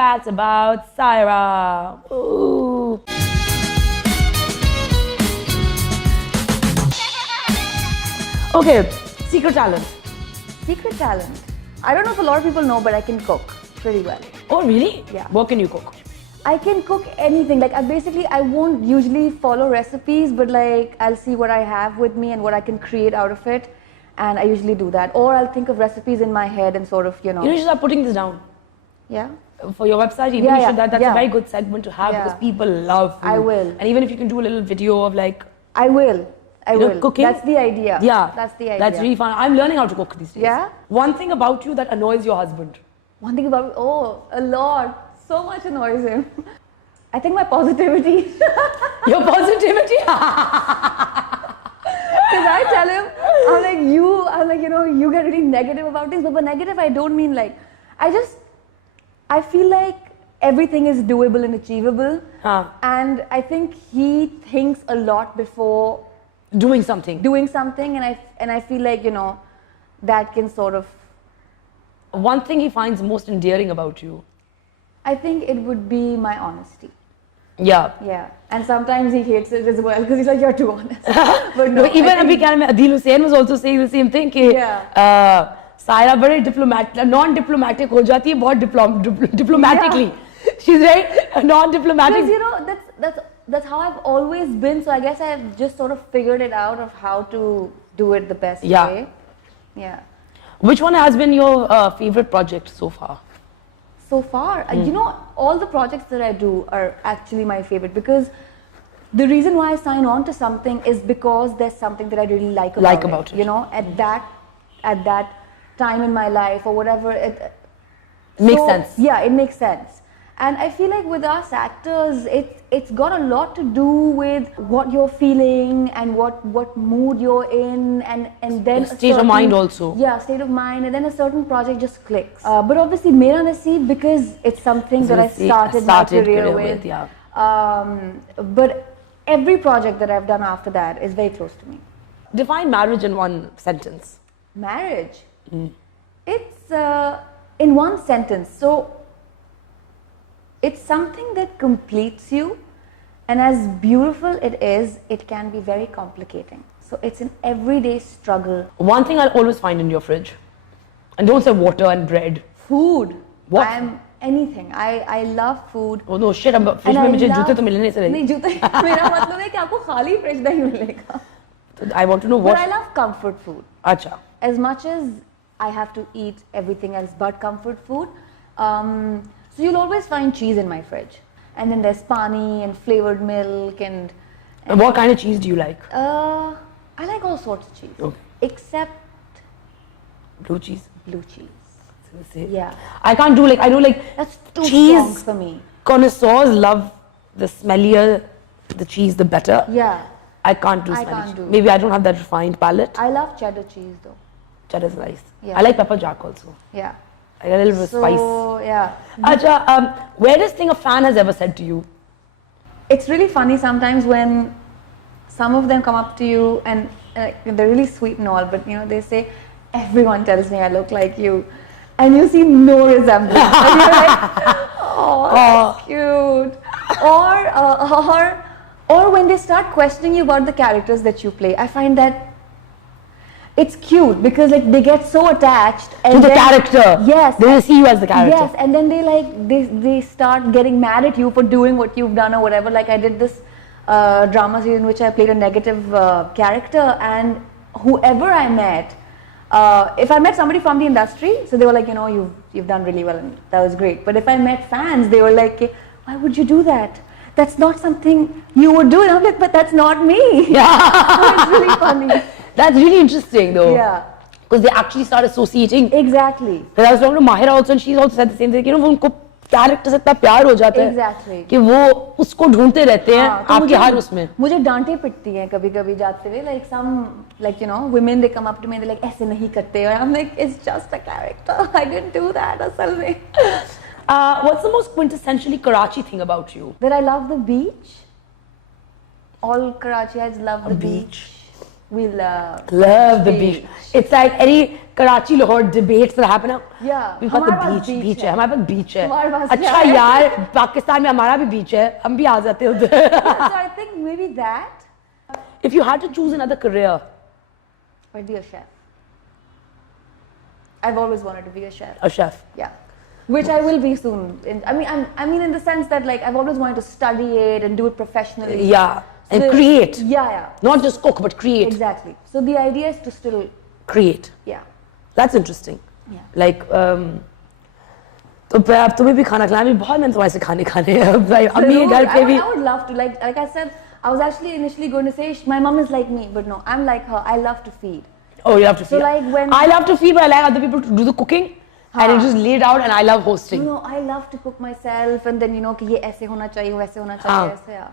facts about Syra. Ooh. Okay, secret talent. Secret talent. I don't know if a lot of people know, but I can cook pretty well. Oh, really? Yeah. What can you cook? I can cook anything. Like I won't usually follow recipes, but like I'll see what I have with me and what I can create out of it, and I usually do that. Or I'll think of recipes in my head and sort of, You should start putting this down. Yeah. For your website, even you should. That's a very good segment to have because people love food. I will. And even if you can do a little video of like. I will. Cooking. That's the idea. Yeah. That's the idea. That's really fun. I'm learning how to cook these days. Yeah? One thing about you that annoys your husband. One thing about, a lot. So much annoys him. I think my positivity. Your positivity? Because I tell him, you get really negative about things. But by negative, I don't mean like, I feel like everything is doable and achievable. And I think he thinks a lot before doing something. And I feel like, that can sort of. One thing he finds most endearing about you. I think it would be my honesty. Yeah. Yeah. And sometimes he hates it as well because he's like, you're too honest. But no, even Adil Hussain was also saying the same thing. Syra very diplomatic, non-diplomatic हो जाती है बहुत diplomatically. Yeah. She's very non-diplomatic. Because that's how I've always been. So I guess I've just sort of figured it out of how to do it the best way. Yeah. Which one has been your favorite project so far? So far, all the projects that I do are actually my favorite because the reason why I sign on to something is because there's something that I really like about it. At that time in my life or whatever, it makes sense. Yeah, it makes sense. And I feel like with us actors, it's got a lot to do with what you're feeling and what mood you're in and then state of mind also. Yeah, state of mind, and then a certain project just clicks. But obviously Mera Naseeb because it's something that I started my career with. Yeah. But every project that I've done after that is very close to me. Define marriage in one sentence. Marriage? It's in one sentence. So it's something that completes you, and as beautiful it is, it can be very complicating. So it's an everyday struggle. One thing I'll always find in your fridge, and don't say water and bread. Food. What? Anything. I love food. Oh no, shit! Fridge में मुझे जूते तो मिलने से नहीं जूते मेरा मतलब है कि आपको खाली फ्रिज नहीं मिलेगा. I want to know what. But I love comfort food. Acha. As much as I have to eat everything else but comfort food. So you'll always find cheese in my fridge, and then there's pani and flavored milk and what kind of cheese do you like? I like all sorts of cheese, except blue cheese. Blue cheese. Yeah. I can't do that's too strong for me. Connoisseurs love the smellier the cheese, the better. Yeah. I can't do smelly cheese. Maybe I don't have that refined palate. I love cheddar cheese though. Cheddar's nice. Yeah. I like pepper jack also. Yeah. I got a little bit of spice. Yeah. Acha, weirdest thing a fan has ever said to you? It's really funny sometimes when some of them come up to you and they're really sweet and all, but they say, everyone tells me I look like you, and you see no resemblance. And you're like, oh, that's cute. Or when they start questioning you about the characters that you play, I find that it's cute because they get so attached to the character. Yes. They see you as the character. Yes, and then they start getting mad at you for doing what you've done or whatever. Like I did this drama series in which I played a negative character, and whoever I met, if I met somebody from the industry, so they were like, you've done really well and that was great. But if I met fans, they were like, why would you do that? That's not something you would do. And I'm like, but that's not me. Yeah. So it's really funny. That's really interesting though. Yeah. Because they actually start associating. Exactly. Because I was talking to Mahira also, and she's also said the same thing. उनको character से इतना प्यार हो जाता है कि वो उसको ढूंढते रहते हैं आपके हर उसमें. मुझे डांटे पिटती हैं कभी-कभी जाते हुए. Like some, women, they come up to me and they're like, ऐसे नहीं करते. And I'm like, it's just a character. I didn't do that असल में. What's the most quintessentially Karachi thing about you? That I love the beach. All Karachiites love the beach. We love the beach. It's like any Karachi Lahore debates that happen now. Yeah. We've got the beach है. हमारे पास beach है. हमारे पास अच्छा यार पाकिस्तान में हमारा भी beach है. हम भी आ जाते हैं उधर. So I think maybe that. If you had to choose another career, I'd be a chef. I've always wanted to be a chef. A chef. Yeah. Which I will be soon. I mean, in the sense that like I've always wanted to study it and do it professionally. Yeah. And create. Yeah. Not just cook, but create. Exactly. So the idea is to still create. Yeah. That's interesting. Yeah. Like, तो अब तुम्हें भी खाना खिलाना बहुत मैंने तुम्हारे से खाने अम्मी घर पे भी. I would love to. Like I said, I was actually initially going to say my mom is like me, but no, I'm like her. I love to feed. Oh, you love to feed. So like when I love to feed, but I like other people to do the cooking. And it just laid out, and I love hosting. No, I love to cook myself, and then कि ये ऐसे होना चाहिए, वैसे होना चाहिए, ऐसे yeah.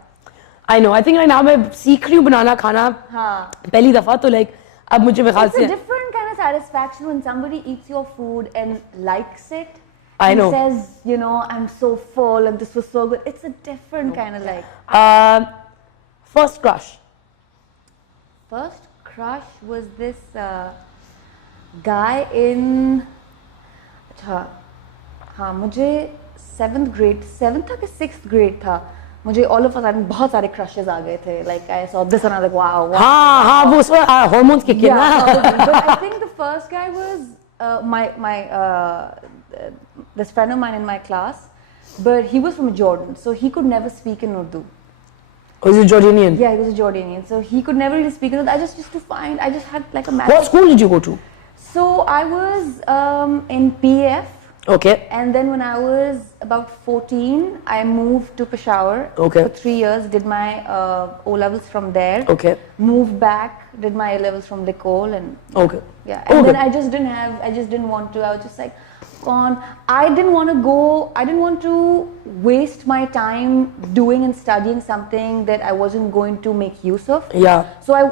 I know. I think right now मैं सीख रही हूँ बनाना खाना. हाँ. पहली दफा तो like अब मुझे ख्याल से. It's a different kind of satisfaction when somebody eats your food and likes it. I know. And says, I'm so full and this was so good. It's a different kind of like. First crush. First crush was this guy in. हाँ मुझे 7th grade था कि 6th grade था मुझे all of a sudden बहुत सारे crushes आ गए थे like I saw this and I was like wow हाँ वो उसमें hormones kick in ना but I think the first guy was this friend of mine in my class but he was from Jordan so he could never speak in Urdu. Oh, he's a Jordanian? Yeah, he was a Jordanian so he could never really speak in Urdu. I just used to I just had like a What school did you go to? So I was in PF. Okay. And then when I was about 14, I moved to Peshawar for 3 years, did my O-levels from there. Okay. Moved back, did my A-levels from Nicole and yeah. And then I just didn't want to, I was just like, gone. I didn't want to waste my time doing and studying something that I wasn't going to make use of. Yeah. So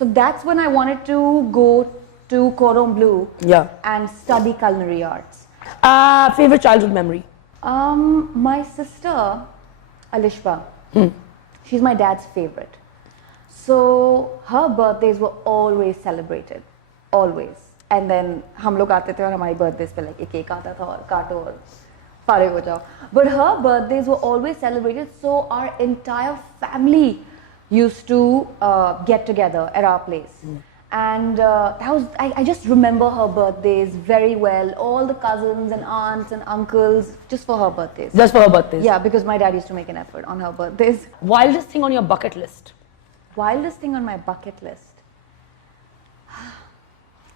that's when I wanted to go to Cordon Bleu and study culinary arts. Favorite childhood memory? My sister, Alishba, she's my dad's favorite. So her birthdays were always celebrated, always. And then हम लोग आते थे और हमारी birthdays पे like एक cake आता था और काटो और फारिग हो जाओ. But her birthdays were always celebrated, so our entire family used to get together at our place. And I just remember her birthdays very well. All the cousins and aunts and uncles, just for her birthdays. Just for her birthdays? Yeah, because my dad used to make an effort on her birthdays. Wildest thing on your bucket list? Wildest thing on my bucket list?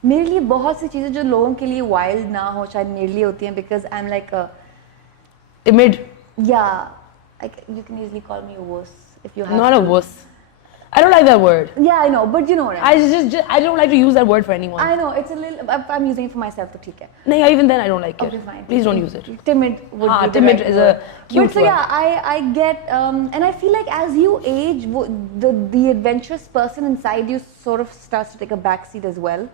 मेरे लिए बहुत सी चीज़ें जो लोगों के लिए wild ना हो शायद मेरे लिए होती हैं because I'm like a timid. Yeah, like you can easily call me a wuss if you have. Not a wuss. I don't like that word. Yeah, I know, but you know what I mean. I don't like to use that word for anyone. I know, it's a little. I'm using it for myself, so ठीक है. No, even then I don't like it. Okay, fine. Please don't use it. Timid would be the timid right is word. a cute But so word. yeah, I get and I feel like as you age, the adventurous person inside you sort of starts to take a backseat as well.